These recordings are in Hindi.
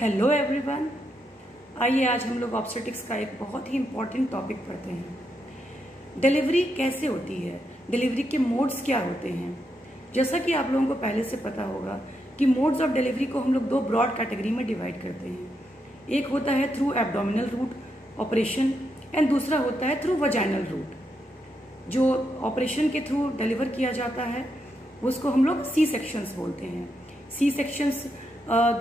हेलो एवरीवन, आइए आज हम लोग ऑब्स्टेटिक्स का एक बहुत ही इम्पोर्टेंट टॉपिक पढ़ते हैं। डिलीवरी कैसे होती है, डिलीवरी के मोड्स क्या होते हैं। जैसा कि आप लोगों को पहले से पता होगा कि मोड्स ऑफ डिलीवरी को हम लोग दो ब्रॉड कैटेगरी में डिवाइड करते हैं। एक होता है through abdominal route operation and दूसरा होता है थ्रू वजाइनल रूट। जो ऑपरेशन के थ्रू डिलीवर किया जाता है उसको हम लोग सी सेक्शंस बोलते हैं। सी सेक्शंस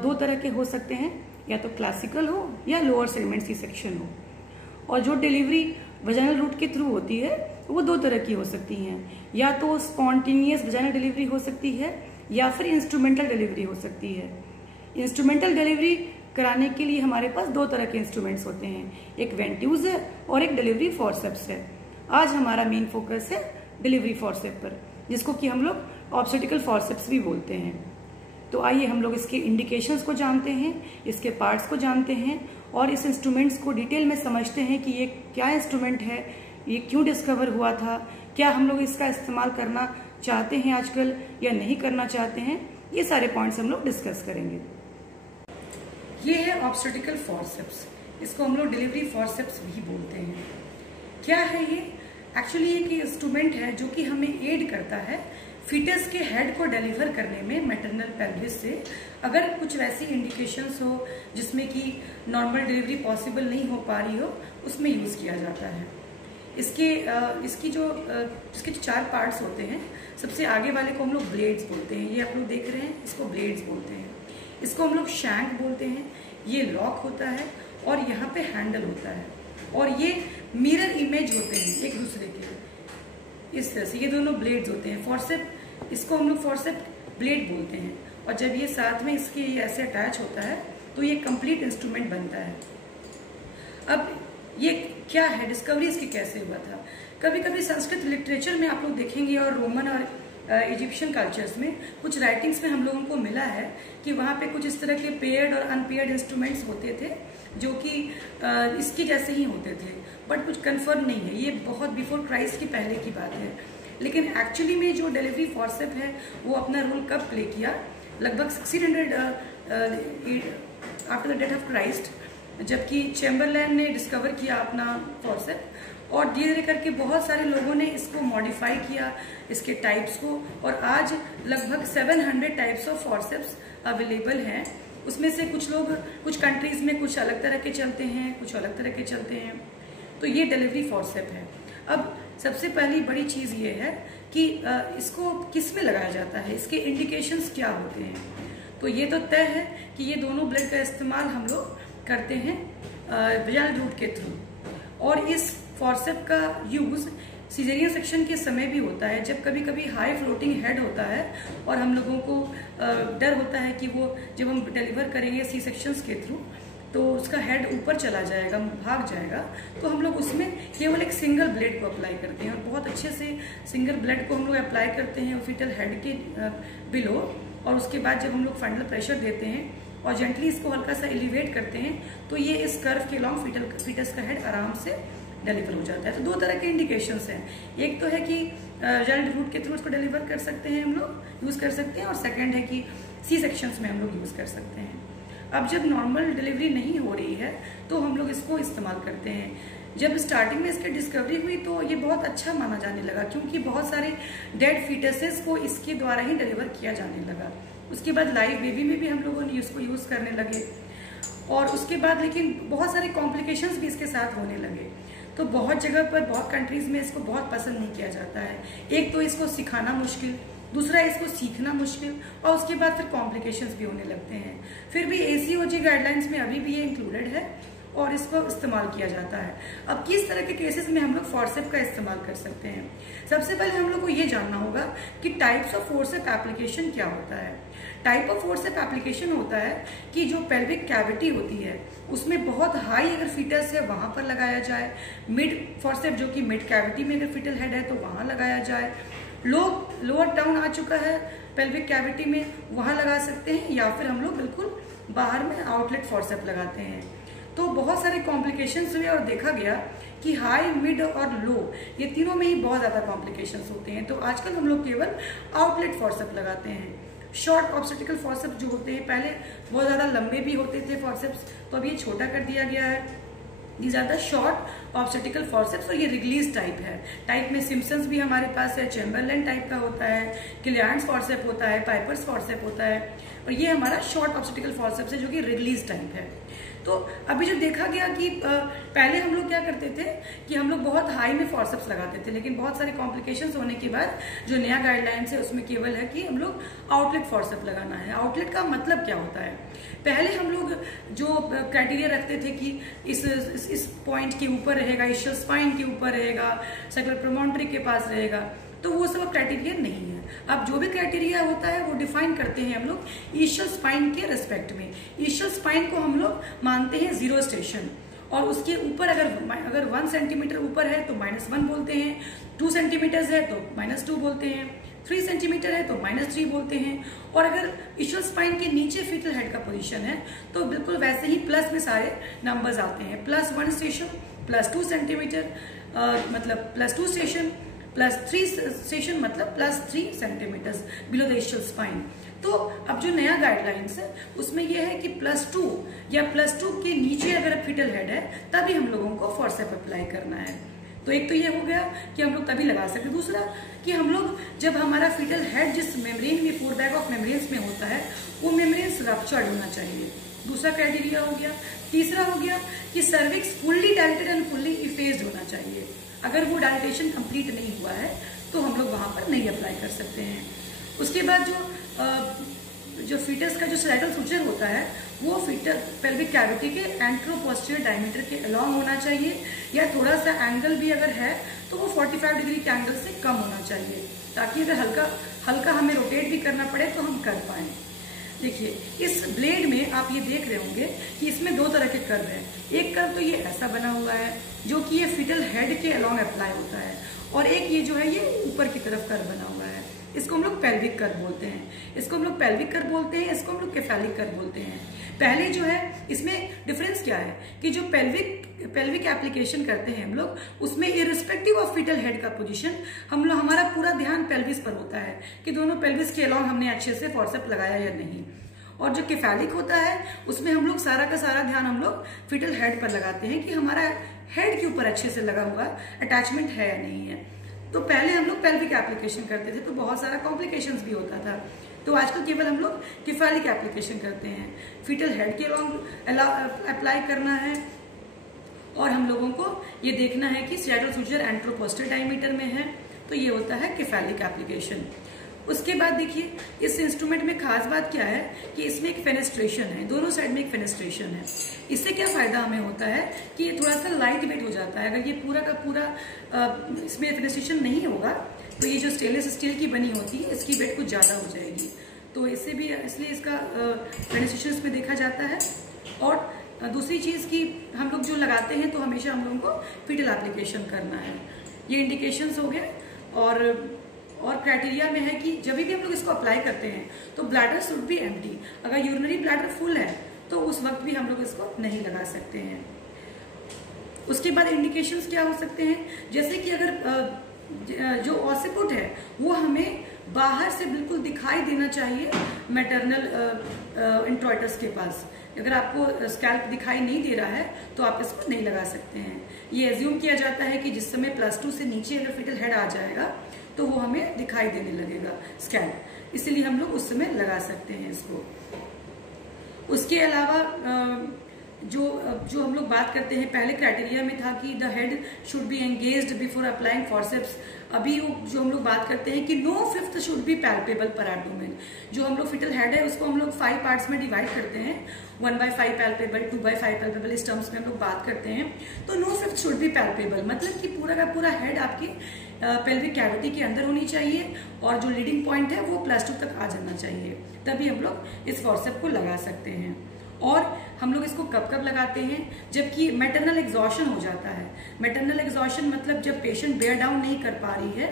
दो तरह के हो सकते हैं, या तो क्लासिकल हो या लोअर सेगमेंट सी सेक्शन हो। और जो डिलीवरी वजाइनल रूट के थ्रू होती है वो दो तरह की हो सकती हैं, या तो स्पॉन्टेनियस वजाइनल डिलीवरी हो सकती है या फिर इंस्ट्रूमेंटल डिलीवरी हो सकती है। इंस्ट्रूमेंटल डिलीवरी कराने के लिए हमारे पास दो तरह के इंस्ट्रूमेंट्स होते हैं, एक वेंट्यूज है और एक डिलीवरी फॉरसेप्स है। आज हमारा मेन फोकस है डिलीवरी फॉरसेप पर, जिसको कि हम लोग ऑब्स्टेटिकल फॉरसेप्स भी बोलते हैं। तो आइए हम लोग इसके इंडिकेशंस को जानते हैं, इसके पार्ट्स को जानते हैं और इस इंस्ट्रूमेंट्स को डिटेल में समझते हैं कि ये क्या इंस्ट्रूमेंट है, ये क्यों डिस्कवर हुआ था, क्या हम लोग इसका इस्तेमाल करना चाहते हैं आजकल या नहीं करना चाहते हैं। ये सारे पॉइंट्स हम लोग डिस्कस करेंगे। ये है ऑब्स्टेटिकल फॉरसेप्स, इसको हम लोग डिलीवरी फॉरसेप्स भी बोलते हैं। क्या है ये? एक्चुअली एक इंस्ट्रूमेंट है जो कि हमें एड करता है फीटस के हेड को डिलीवर करने में मैटरनल पेल्विस से। अगर कुछ वैसी इंडिकेशंस हो जिसमें कि नॉर्मल डिलीवरी पॉसिबल नहीं हो पा रही हो, उसमें यूज किया जाता है। इसके जो चार पार्ट्स होते हैं, सबसे आगे वाले को हम लोग ब्लेड्स बोलते हैं। ये आप लोग देख रहे हैं, इसको ब्लेड्स बोलते हैं। इसको हम लोग शैंक बोलते हैं। ये लॉक होता है और यहाँ पे हैंडल होता है और ये मिरर इमेज होते हैं एक दूसरे के। इस तरह से ये दोनों ब्लेड्स होते हैं। फॉरसेप, इसको हम लोग फॉरसेप ब्लेड बोलते हैं। और जब ये साथ में इसके ऐसे अटैच होता है तो ये कंप्लीट इंस्ट्रूमेंट बनता है। अब ये क्या है, डिस्कवरी इसकी कैसे हुआ था? कभी कभी संस्कृत लिटरेचर में आप लोग देखेंगे और रोमन और इजिप्शियन कल्चर्स में कुछ राइटिंग्स में हम लोगों को मिला है कि वहाँ पे कुछ इस तरह के पेयर्ड और अनपेयर्ड इंस्ट्रूमेंट्स होते थे जो कि इसके जैसे ही होते थे, बट कुछ कंफर्म नहीं है। ये बहुत बिफोर क्राइस्ट की पहले की बात है। लेकिन एक्चुअली में जो डिलीवरी फॉरसेप है वो अपना रोल कब प्ले किया? लगभग 1600 after the death of Christ, जबकि चैम्बरलैन ने डिस्कवर किया अपना फॉरसेप और धीरे धीरे करके बहुत सारे लोगों ने इसको मॉडिफाई किया, इसके टाइप्स को, और आज लगभग 700 टाइप्स ऑफ फॉरसेप्स अवेलेबल हैं। उसमें से कुछ लोग कुछ कंट्रीज में कुछ अलग तरह के चलते हैं, कुछ अलग तरह के चलते हैं। तो ये डिलीवरी फॉरसेप है। अब सबसे पहली बड़ी चीज ये है कि इसको किस में लगाया जाता है, इसके इंडिकेशंस क्या होते हैं। तो ये तो तय है कि ये दोनों ब्लेड का इस्तेमाल हम लोग करते हैं वजाइनल रूट के थ्रू। और इस फॉरसेप का यूज सीजेरियन सेक्शन के समय भी होता है, जब कभी कभी हाई फ्लोटिंग हेड होता है और हम लोगों को डर होता है कि वो जब हम डिलीवर करेंगे सी सेक्शंस के थ्रू तो उसका हेड ऊपर चला जाएगा, भाग जाएगा। तो हम लोग उसमें केवल एक सिंगल ब्लेड को अप्लाई करते हैं और बहुत अच्छे से सिंगल ब्लेड को हम लोग अप्लाई करते हैं फीटल हेड के बिलो। और उसके बाद जब हम लोग फाइनल प्रेशर देते हैं और जेंटली इसको हल्का सा एलिवेट करते हैं तो ये इस कर्व के लॉन्ग फीटस का हेड आराम से डिलीवर हो जाता है। तो दो तरह के इंडिकेशंस हैं, एक तो है कि वजाइनल रूट के थ्रू इसको डिलीवर कर सकते हैं, हम लोग यूज कर सकते हैं, और सेकंड है कि सी सेक्शंस में हम लोग यूज कर सकते हैं। अब जब नॉर्मल डिलीवरी नहीं हो रही है तो हम लोग इसको इस्तेमाल करते हैं। जब स्टार्टिंग में इसकी डिस्कवरी हुई तो ये बहुत अच्छा माना जाने लगा, क्योंकि बहुत सारे डेड फीटसेस को इसके द्वारा ही डिलीवर किया जाने लगा। उसके बाद लाइव बेबी में भी हम लोगों ने इसको यूज करने लगे, और उसके बाद लेकिन बहुत सारे कॉम्प्लिकेशंस भी इसके साथ होने लगे। तो बहुत जगह पर, बहुत कंट्रीज में इसको बहुत पसंद नहीं किया जाता है। एक तो इसको सिखाना मुश्किल, दूसरा इसको सीखना मुश्किल, और उसके बाद फिर कॉम्प्लिकेशंस भी होने लगते हैं। फिर भी ACOG गाइडलाइंस में अभी भी ये इंक्लूडेड है और इसको इस्तेमाल किया जाता है। अब किस तरह के केसेस में हम लोग फॉरसेप का इस्तेमाल कर सकते हैं? सबसे पहले हम लोग को ये जानना होगा कि टाइप्स ऑफ फॉरसेप एप्लीकेशन क्या होता है। टाइप ऑफ फॉरसेप एप्लीकेशन होता है कि जो पेल्विक कैविटी होती है उसमें बहुत हाई अगर फीटस है वहां पर लगाया जाए, मिड फॉरसेप जो कि मिड कैविटी में अगर फीटल हेड है तो वहां लगाया जाए, लोअर टाउन आ चुका है पेल्विक कैविटी में वहां लगा सकते हैं, या फिर हम लोग बिल्कुल बाहर में आउटलेट फॉरसेप लगाते हैं। तो बहुत सारे कॉम्प्लिकेशंस हुए और देखा गया कि हाई, मिड और लो ये तीनों में ही बहुत ज्यादा कॉम्प्लिकेशंस होते हैं। तो आजकल हम लोग केवल आउटलेट फॉरसेप लगाते हैं। शॉर्ट ऑब्स्टेटिकल फॉर्सेप्स जो होते हैं, पहले बहुत ज़्यादा लंबे भी होते थे फॉर्सेप्स, तो अब ये छोटा कर दिया गया है। These are the short obstetrical forceps, और ये रिगलीज टाइप है। टाइप में सिम्पसन्स भी हमारे पास है, चैम्बरलेन टाइप का होता है, क्लियर्स फॉर्सेप होता है, पाइपर्स फॉर्सेप होता है, और ये हमारा शॉर्ट ऑब्स्टेटिकल फॉर्सेप्स है जो कि रिगलीज टाइप है। तो अभी जो देखा गया कि पहले हम लोग क्या करते थे कि हम लोग बहुत हाई में फॉर्सेप्स लगाते थे, लेकिन बहुत सारे कॉम्प्लिकेशंस होने के बाद जो नया गाइडलाइंस है उसमें केवल है कि हम लोग आउटलेट फॉर्सेप लगाना है। आउटलेट का मतलब क्या होता है? पहले हम लोग जो क्राइटेरिया रखते थे कि इस पॉइंट के ऊपर रहेगा, इशियल स्पाइन के ऊपर रहेगा, सर्कुलर प्रोमोन्टरी के पास रहेगा, तो वो सब क्राइटेरिया नहीं है। अब जो भी क्राइटेरिया होता है वो डिफाइन करते हैं हम लोग ईशियल स्पाइन के रेस्पेक्ट में। ईशियल स्पाइन को हम लोग मानते हैं 0 स्टेशन, और उसके ऊपर अगर 1 सेंटीमीटर ऊपर है तो -1 बोलते हैं, 2 सेंटीमीटर है तो -2 बोलते हैं, 3 सेंटीमीटर है तो -3 बोलते हैं, और अगर ईशियल स्पाइन के नीचे फीटल हेड का पोजीशन है तो बिल्कुल वैसे ही प्लस में सारे नंबर्स आते हैं। +1 स्टेशन, +2 सेंटीमीटर मतलब +2 स्टेशन, +3 स्टेशन मतलब +3 सेंटीमीटर बिलो द ईशियल स्पाइन। तो अब जो नया गाइडलाइंस है उसमें यह है कि +2 या +2 के नीचे अगर फीटल हेड है तभी हम लोगों को फॉर्सेप अप्लाई करना है। तो एक तो ये हो गया कि हम लोग तभी लगा सकते। दूसरा कि हम लोग जब हमारा फीटल हेड जिस मेम्ब्रेन में, 4 बैग ऑफ मेम्ब्रेन्स में होता है, वो मेम्ब्रेन्स रप्चर्ड होना चाहिए। दूसरा क्राइटेरिया हो गया। तीसरा हो गया कि cervix fully dilated and fully effaced होना चाहिए। अगर वो डायलेटेशन कंप्लीट नहीं हुआ है तो हम लोग वहां पर नहीं अप्लाई कर सकते हैं। उसके बाद जो फीटस का जो स्लेटल सुचर होता है वो पेल्विक कैविटी के एंट्रोपोस्टीरियर डायमीटर के अलोंग होना चाहिए, या थोड़ा सा एंगल भी अगर है तो वो 45 डिग्री के एंगल से कम होना चाहिए, ताकि अगर हल्का हमें रोटेट भी करना पड़े तो हम कर पाए। देखिए इस ब्लेड में आप ये देख रहे होंगे कि इसमें 2 तरह के कर्व हैं। एक कर्व तो ये ऐसा बना हुआ है जो कि ये फीटल हेड के अलोंग अप्लाई होता है, और एक ये जो है ये ऊपर की तरफ कर्व बना हुआ है। इसको हम लोग पेल्विक कर्व बोलते हैं, इसको हम लोग पेल्विक कर्व बोलते हैं, इसको हम लोग केफालिक कर्व बोलते हैं। पहले जो है इसमें डिफरेंस क्या है कि जो पेल्विक एप्लीकेशन करते हैं हम लोग, उसमें इरिस्पेक्टिव ऑफ फीटल हेड का पोजीशन हमारा पूरा ध्यान पेल्विस पर होता है कि दोनों पेल्विस के अलोंग हमने अच्छे से फॉर्सेप लगाया या नहीं। और जो केफालिक होता है उसमें हम लोग सारा का सारा ध्यान हम लोग फीटल हेड पर लगाते हैं कि हमारा हेड के ऊपर अच्छे से लगा हुआ अटैचमेंट है या नहीं है। तो पहले हम लोग पेल्विक एप्लीकेशन करते थे तो बहुत सारा कॉम्प्लिकेशंस भी होता था, तो आजकल केवल हम लोग केफालिक एप्लीकेशन करते हैं। फीटल हेड के अलोंग अप्लाई करना है, और हम लोगों को ये देखना है कि स्लेटल सुचर एंट्रोपोस्टीरियर डायमीटर में है, तो ये होता है केफालिक एप्लीकेशन। उसके बाद देखिए इस इंस्ट्रूमेंट में खास बात क्या है कि इसमें एक फेनेस्ट्रेशन है, दोनों साइड में एक फेनेस्ट्रेशन है। इससे क्या फायदा हमें होता है कि ये थोड़ा सा लाइट वेट हो जाता है। अगर ये पूरा का पूरा इसमें फेनेस्ट्रेशन नहीं होगा तो ये जो स्टेनलेस स्टील की बनी होती है इसकी वेट कुछ ज्यादा हो जाएगी, तो इसलिए इसका फेनेस्ट्रेशन इसमें देखा जाता है। और दूसरी चीज की हम लोग जो लगाते हैं तो हमेशा हम लोगों को फीटल एप्लीकेशन करना है। ये इंडिकेशंस हो गए, और क्राइटेरिया में है कि जब भी हम लोग इसको अप्लाई करते हैं तो ब्लैडर शुड बी एम्प्टी। अगर यूरिनरी ब्लैडर फुल है तो उस वक्त भी हम लोग इसको नहीं लगा सकते हैं। उसके बाद इंडिकेशंस क्या हो सकते हैं, जैसे कि अगर जो ऑसिपुट है वो हमें बाहर से बिल्कुल दिखाई देना चाहिए मैटरनल इंट्रोइटस के पास। अगर आपको स्कैल्प दिखाई नहीं दे रहा है तो आप इसको नहीं लगा सकते हैं। ये एज्यूम किया जाता है कि जिस समय +2 से नीचे अगर फीटल हेड आ जाएगा तो वो हमें दिखाई देने लगेगा स्कैल्प, इसलिए हम लोग उस समय लगा सकते हैं इसको। उसके अलावा जो हम लोग बात करते हैं, पहले क्राइटेरिया में था कि the head should be engaged before applying forceps. अभी जो हम लोग बात करते हैं कि no fifth should be palpable per abdomen. जो हम लोग फिटल हेड है उसको हम लोग 5 पार्ट्स में डिवाइड करते हैं, 1/5 पैल्पेबल, 2/5 पैल्पेबल, इस टर्म्स में हम लोग बात करते हैं। तो no fifth should be palpable मतलब कि पूरा का पूरा हेड आपकी पेल्विक कैविटी के अंदर होनी चाहिए, और जो लीडिंग पॉइंट है वो +2 तक आ जाना चाहिए, तभी हम लोग इस फॉर्सेप को लगा सकते हैं। और हम लोग इसको कब कब लगाते हैं, जबकि मैटरनल एग्जॉशन हो जाता है। मैटरनल एग्जॉशन मतलब जब पेशेंट बेयर डाउन नहीं कर पा रही है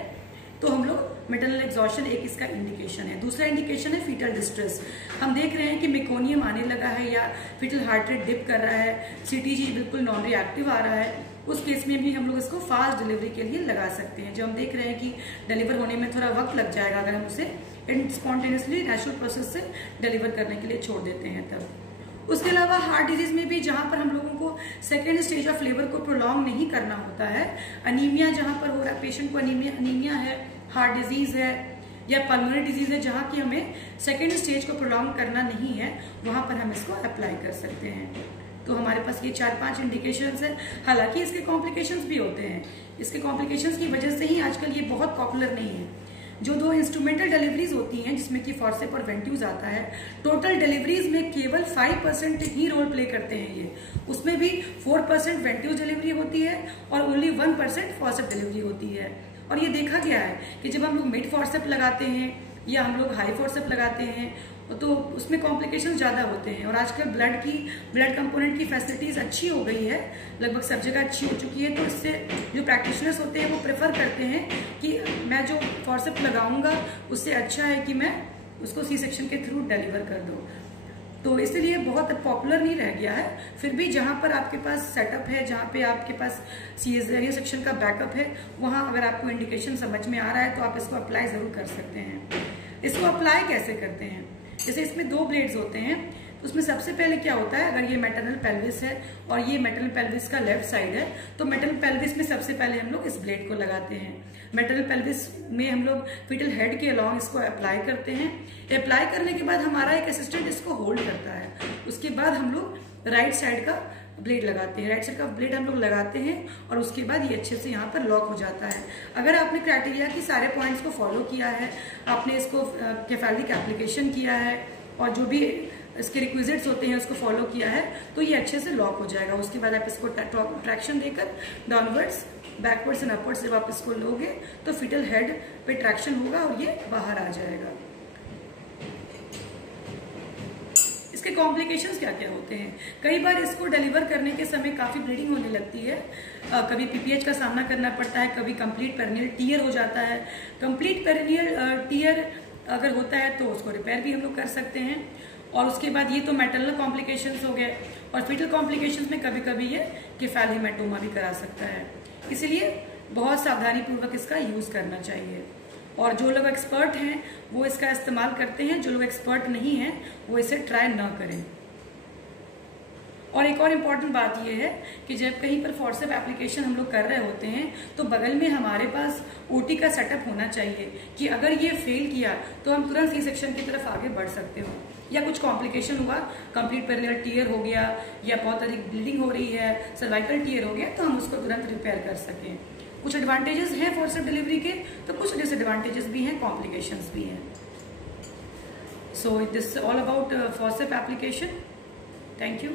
तो हम लोग मैटरनल एग्जॉशन एक इसका इंडिकेशन है। दूसरा इंडिकेशन है फीटल डिस्ट्रेस। हम देख रहे हैं कि मेकोनियम आने लगा है या फीटल हार्ट रेट डिप कर रहा है, सीटीजी बिल्कुल नॉन रिएक्टिव आ रहा है, उस केस में भी हम लोग इसको फास्ट डिलीवरी के लिए लगा सकते हैं। जो हम देख रहे हैं कि डिलीवर होने में थोड़ा वक्त लग जाएगा, अगर हम उसे स्पॉन्टेनियसली नेचुरल प्रोसेस से डिलीवर करने के लिए छोड़ देते हैं तब। उसके अलावा हार्ट डिजीज में भी जहां पर हम लोगों को सेकेंड स्टेज ऑफ लेबर को प्रोलॉन्ग नहीं करना होता है, अनीमिया जहां पर हो रहा है, पेशेंट को अनीमिया है, हार्ट डिजीज है या पल्मोनरी डिजीज है, जहां की हमें सेकेंड स्टेज को प्रोलॉन्ग करना नहीं है, वहां पर हम इसको अप्लाई कर सकते हैं। तो हमारे पास ये 4-5 इंडिकेशंस है। हालांकि इसके कॉम्प्लिकेशंस भी होते हैं, इसके कॉम्प्लिकेशंस की वजह से ही आजकल ये बहुत पॉपुलर नहीं है। जो 2 इंस्ट्रूमेंटल डिलीवरीज होती हैं जिसमें कि फॉर्सेप और वेंट्यूज आता है, टोटल डिलीवरीज में केवल 5% ही रोल प्ले करते हैं ये। उसमें भी 4% वेंट्यूज डिलीवरी होती है और ओनली 1% फॉर्सेप डिलीवरी होती है। और ये देखा गया है कि जब हम लोग मिड फॉर्सेप लगाते हैं या हम लोग हाई फॉर्सेप लगाते हैं तो उसमें कॉम्प्लिकेशन ज्यादा होते हैं। और आजकल ब्लड कंपोनेंट की फैसिलिटीज अच्छी हो गई है, लगभग सब जगह अच्छी हो चुकी है, तो इससे जो प्रैक्टिशनर्स होते हैं वो प्रेफर करते हैं कि मैं जो फॉर्सेप लगाऊंगा उससे अच्छा है कि मैं उसको सी सेक्शन के थ्रू डिलीवर कर दूं। तो इसलिए बहुत पॉपुलर नहीं रह गया है। फिर भी जहां पर आपके पास सेटअप है, जहां पे आपके पास सीजेरियन सेक्शन का बैकअप है, वहां अगर आपको इंडिकेशन समझ में आ रहा है तो आप इसको अप्लाई जरूर कर सकते हैं। इसको अप्लाई कैसे करते हैं? जैसे इसमें 2 ब्लेड्स होते हैं, तो उसमें सबसे पहले क्या होता है, अगर ये मैटरनल पेल्विस है और ये मैटरनल पेल्विस का लेफ्ट साइड है, तो मैटरनल पेल्विस में सबसे पहले हम लोग इस ब्लेड को लगाते हैं। मैटरनल पेल्विस में हम लोग फीटल हेड के अलॉन्ग इसको अप्लाई करते हैं। अप्लाई करने के बाद हमारा एक असिस्टेंट इसको होल्ड करता है। उसके बाद हम लोग राइट साइड का ब्लेड लगाते हैं। राइट साइड का ब्लेड हम लोग लगाते हैं और उसके बाद ये अच्छे से यहाँ पर लॉक हो जाता है। अगर आपने क्राइटेरिया की सारे पॉइंट्स को फॉलो किया है, आपने इसको केफालिक एप्लीकेशन किया है और जो भी इसके रिक्विजिट्स होते हैं उसको फॉलो किया है, तो ये अच्छे से लॉक हो जाएगा। उसके बाद आप इसको ट्रैक्शन देकर डाउनवर्ड्स, बैकवर्ड्स एंड अपवर्ड्स जब आप इसको लोगे तो फीटल हेड पे ट्रैक्शन होगा और ये बाहर आ जाएगा। इसके कॉम्प्लिकेशंस क्या क्या होते हैं? कई बार इसको डिलीवर करने के समय काफी ब्लीडिंग होने लगती है, कभी पीपीएच का सामना करना पड़ता है, कभी कंप्लीट पेरिनियल टीयर हो जाता है। कंप्लीट पेरिनियल टीयर अगर होता है तो उसको रिपेयर भी हम लोग कर सकते हैं। और उसके बाद ये तो मैटरनल कॉम्प्लिकेशंस हो गए, और फीटल कॉम्प्लिकेशंस में कभी कभी ये केफाल हेमाटोमा भी करा सकता है। इसलिए बहुत सावधानी पूर्वक इसका यूज करना चाहिए। और जो लोग एक्सपर्ट हैं वो इसका इस्तेमाल करते हैं, जो लोग एक्सपर्ट नहीं हैं वो इसे ट्राई ना करें। और एक और इम्पॉर्टेंट बात यह है कि जब कहीं पर फॉर्सेप एप्लीकेशन हम लोग कर रहे होते हैं तो बगल में हमारे पास ओटी का सेटअप होना चाहिए कि अगर ये फेल किया तो हम तुरंत सी सेक्शन की तरफ आगे बढ़ सकते हो, या कुछ कॉम्प्लिकेशन हुआ, कंप्लीट पेरिनियल टीयर हो गया या बहुत अधिक ब्लीडिंग हो रही है, सर्वाइकल टीयर हो गया, तो हम उसको तुरंत रिपेयर कर सकें। कुछ एडवांटेजेस हैं फॉर्सेप डिलीवरी के, तो कुछ डिसएडवांटेजेस भी हैं, कॉम्प्लिकेशंस भी हैं। So this all about forceps application. Thank you.